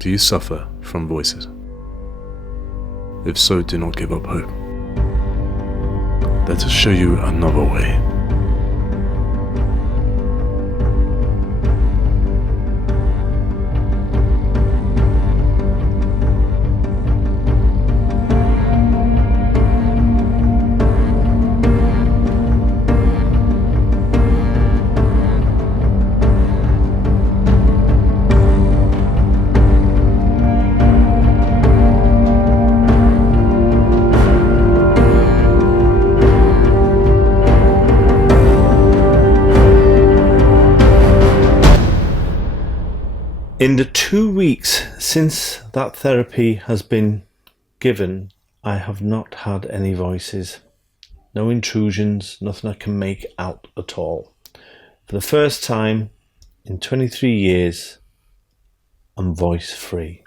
Do you suffer from voices? If so, do not give up hope. Let us show you another way. In the 2 weeks since that therapy has been given, I have not had any voices. No intrusions, nothing I can make out at all. For the first time in 23 years, I'm voice free.